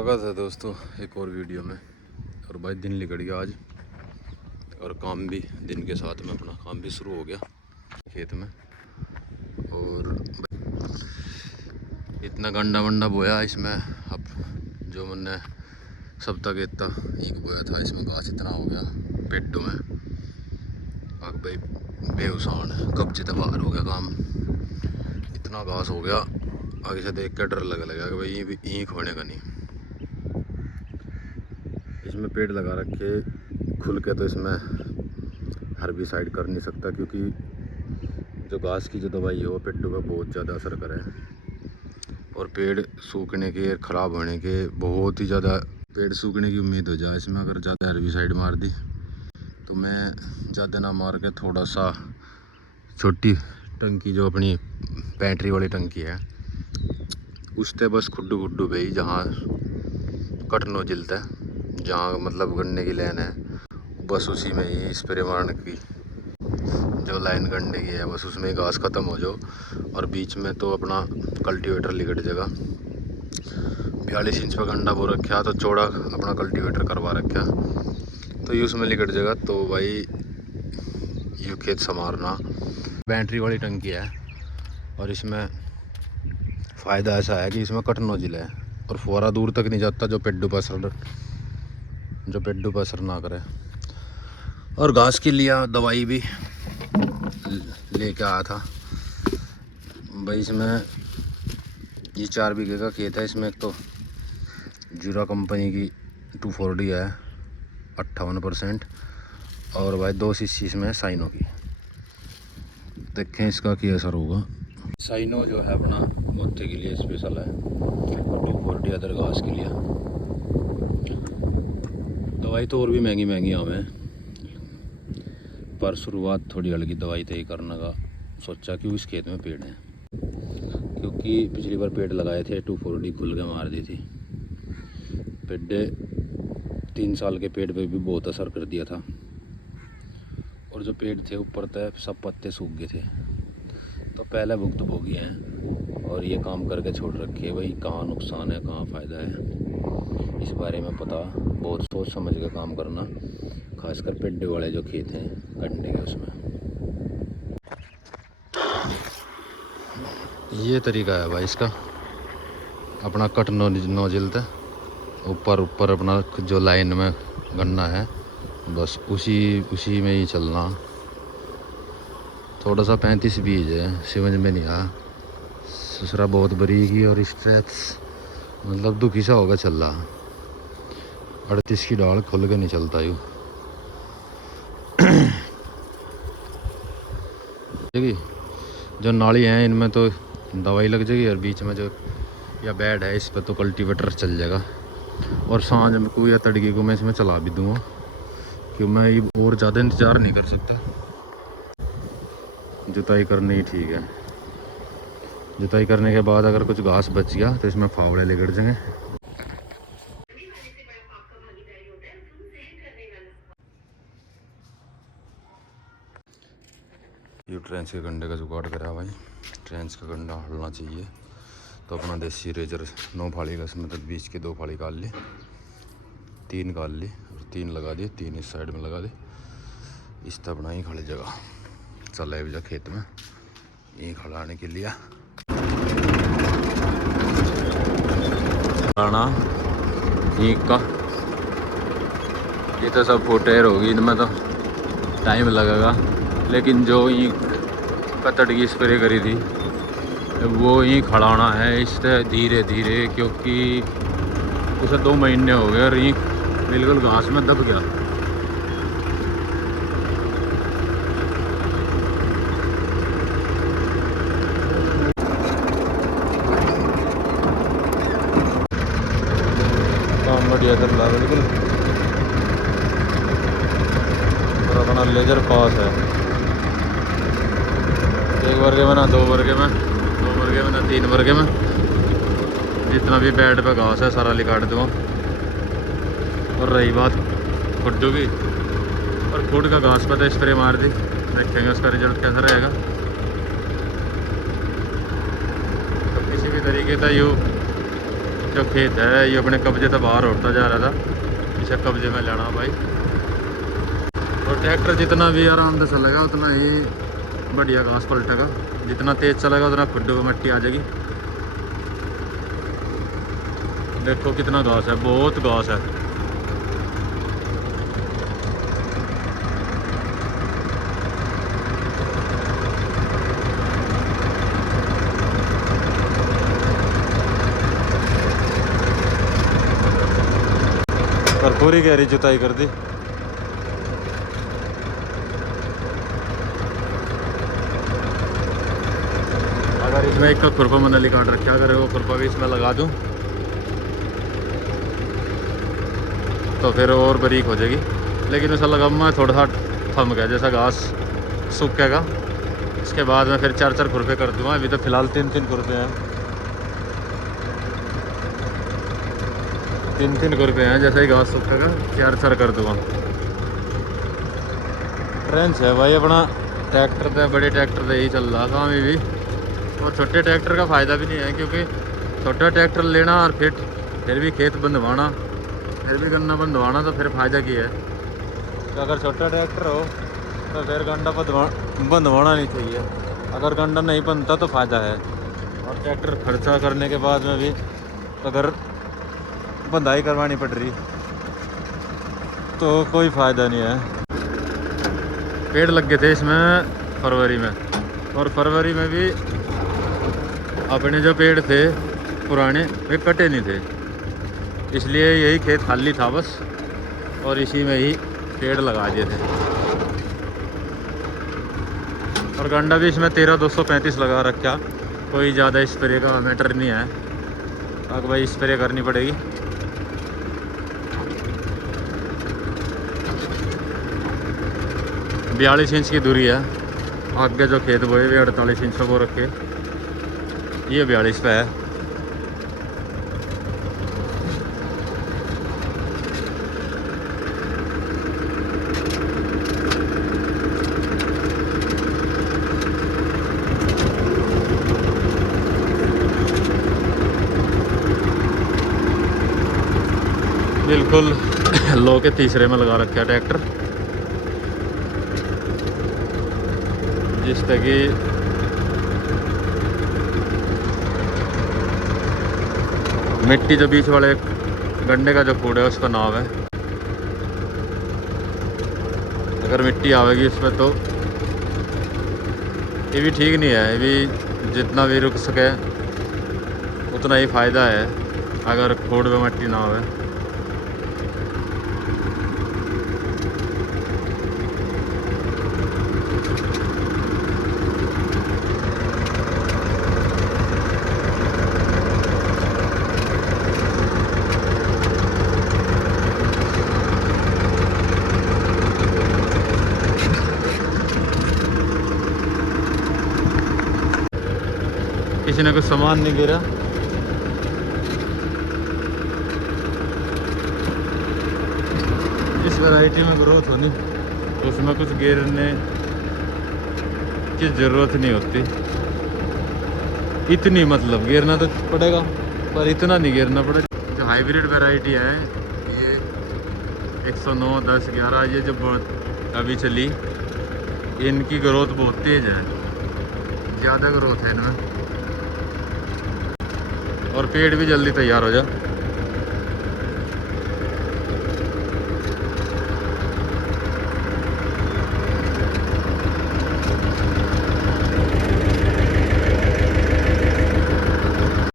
स्वागत है दोस्तों एक और वीडियो में। और भाई दिन निकल गया आज और काम भी दिन के साथ में अपना काम भी शुरू हो गया खेत में। और इतना गंडा वंडा बोया इसमें। अब जो मैंने सब तक इतना एक बोया था इसमें घास इतना हो गया पेटों में। अब भाई बेउसान है कब्जे तो बाहर हो गया काम, इतना घास हो गया आगे से देख कर डर लगा कि भाई ये ईंख होने का नहीं। इसमें पेड़ लगा रखे खुल के तो इसमें हर्बिसाइड कर नहीं सकता क्योंकि जो घास की जो दवाई है वो पेड़ों पर बहुत ज़्यादा असर करे और पेड़ सूखने के ख़राब होने के बहुत ही ज़्यादा पेड़ सूखने की उम्मीद हो जाए इसमें। अगर ज़्यादा हर्बिसाइड मार दी तो मैं ज़्यादा ना मार के थोड़ा सा छोटी टंकी जो अपनी बैटरी वाली टंकी है उससे बस खुड्डू खुड्डू पे ही जहाँ कटनो जिलता है जहाँ मतलब गन्ने की लाइन है बस उसी में ही स्प्रे मारने की जो लाइन गन्ने की है बस उसमें ही घास ख़त्म हो जाओ। और बीच में तो अपना कल्टीवेटर लिकट जगह 42 इंच पर गंडा बो रखा तो चौड़ा अपना कल्टीवेटर करवा रखा तो ये उसमें लिकट जगह तो भाई यू खेत संवारना। बैटरी वाली टंकी है और इसमें फ़ायदा ऐसा है कि इसमें कटनो जिला है और फुहारा दूर तक नहीं जाता जो पेड्डू पर असर ना करे। और घास के लिए दवाई भी लेके आया था भाई। इसमें ये 4 बीघे का खेत है। इसमें एक तो जीरा कंपनी की 240 है 58% और भाई 2 शीशी इसमें साइनो की। देखें इसका क्या असर होगा। साइनो जो है अपना मोथे के लिए स्पेशल है और 240 अदर घास के लिए। दवाई तो और भी महंगी हमें पर शुरुआत थोड़ी हल्की दवाई तय करने का सोचा क्यों इस खेत में पेड़ हैं क्योंकि पिछली बार पेड़ लगाए थे 240 खुल के मार दी थी। पेड़े 3 साल के पेड़ पे भी बहुत असर कर दिया था और जो पेड़ थे ऊपर तक सब पत्ते सूख गए थे तो पहले भुगत भोगी हैं और ये काम करके छोड़ रखे भाई कहाँ नुकसान है कहाँ फ़ायदा है इस बारे में पता बहुत सोच समझ के काम करना, खासकर पेड्डे वाले जो खेत हैं गन्ने के उसमें। ये तरीका है भाई इसका अपना कट नोजल था ऊपर अपना जो लाइन में गन्ना है बस उसी में ही चलना। थोड़ा सा 35 बीज है समझ में नहीं आया ससुरा बहुत बरीकी और स्ट्रेच मतलब दुखी सा होगा चल रहा। 38 की डाल खुल के नहीं चलता यूँ जो नाली हैं इनमें तो दवाई लग जाएगी और बीच में जो या बेड है इस पर तो कल्टीवेटर चल जाएगा। और सांझ में को या तड़के को मैं इसमें चला भी दूँगा क्योंकि मैं ये और ज़्यादा इंतज़ार नहीं कर सकता। जुताई करनी ही ठीक है। जुताई करने के बाद अगर कुछ घास बच गया तो इसमें फावड़े लेकर जाएंगे। ये ट्रेंच के गंडे का जुगाड़ करा भाई। ट्रेंच का गंडा हलना चाहिए तो अपना देसी रेजर 9 फाड़ी का इसमें मतलब बीच के 2 फाड़ी काट ली 3 काट ली और 3 लगा दिए 3 इस साइड में लगा दे इस तरह अपना ही खड़े जगह चल है जा खेत में यहीं खड़ाने के लिए खाना ईख का। ये तो सब फुटेर होगी इनमें तो टाइम लगेगा लेकिन जो ईख कतड़ की स्प्रे करी थी वो ही खड़ाना है इससे धीरे धीरे क्योंकि उसे 2 महीने हो गए और ईख बिल्कुल घास में दब गया। काम बढ़िया चल रहा है बिल्कुल और अपना लेजर पास है। 1 वर्गे में ना 2 वर्गे में 2 वर्गे में ना 3 वर्गे में जितना भी बेड पे घास है सारा निकाट दूँगा। और रही बात खुड्डू की और खुड का घास पर तो स्प्रे मार दी देखेंगे उसका रिजल्ट कैसा रहेगा। तो किसी भी तरीके का यूँ जो खेत है ये अपने कब्जे से बाहर उठता जा रहा था, इसे कब्जे में लेना भाई। और ट्रैक्टर जितना भी आराम से चलेगा उतना ही बढ़िया घास पलटेगा, जितना तेज़ चलेगा उतना खुड्डे में मिट्टी आ जाएगी। देखो कितना घास है, बहुत घास है। और पूरी गहरी जुताई कर दी। अगर इसमें एक तो खुरपा मैंने काट रखा, अगर वो खुरपा भी इसमें लगा दूं तो फिर और बारीक हो जाएगी। लेकिन उसे लगा मैं थोड़ा सा थम गया, जैसा घास सूखेगा इसके बाद मैं फिर 4-4 खुरपे कर दूँगा। अभी तो फ़िलहाल 3-3 खुरपे हैं, 3-3 खुरपे हैं। जैसे ही घास सूखेगा 4-4 कर दूँगा। ट्रेंच है भाई अपना, ट्रैक्टर तो बड़े ट्रैक्टर तो यही चल रहा काम भी। और छोटे ट्रैक्टर का फ़ायदा भी नहीं है, क्योंकि छोटा ट्रैक्टर लेना और फिर भी खेत बंधवाना, फिर भी गन्ना बंधवाना, तो फिर फ़ायदा क्या है। तो अगर छोटा ट्रैक्टर हो तो फिर गंडा बंधवाना नहीं चाहिए। अगर गंडा नहीं बनता तो फ़ायदा है। और ट्रैक्टर खर्चा करने के बाद में भी अगर बंधाई करवानी पड़ रही तो कोई फ़ायदा नहीं है। पेड़ लग गए थे इसमें फरवरी में, और फरवरी में भी अपने जो पेड़ थे पुराने वे कटे नहीं थे, इसलिए यही खेत खाली था बस, और इसी में ही पेड़ लगा दिए थे। और गंडा भी इसमें 13-235 लगा रखा। कोई ज़्यादा स्प्रे का मैटर नहीं है, अगर भाई स्प्रे करनी पड़ेगी। भी 42 इंच की दूरी है। आगे जो खेत बोए वे 48 इंच को रखे, ये 42 पे है। बिल्कुल लो के तीसरे में लगा रखा है ट्रैक्टर, जिस तक कि मिट्टी जो बीच वाले गन्ने का जो कूड़ है उसका नाव है। अगर मिट्टी आवेगी इसमें तो ये भी ठीक नहीं है। ये भी जितना भी रुक सके उतना ही फ़ायदा है, अगर कूड़ में मिट्टी ना आवे। किसी ने कुछ सामान नहीं गिरा। इस वैरायटी में ग्रोथ होनी, उसमें कुछ गिरने की ज़रूरत नहीं होती इतनी, मतलब गिरना तो पड़ेगा पर इतना नहीं गिरना पड़ेगा। जो हाइब्रिड वैरायटी है ये 109, 10, 11 ये जो अभी चली, इनकी ग्रोथ बहुत तेज़ है, ज़्यादा ग्रोथ है इनमें, और पेड़ भी जल्दी तैयार हो जाए।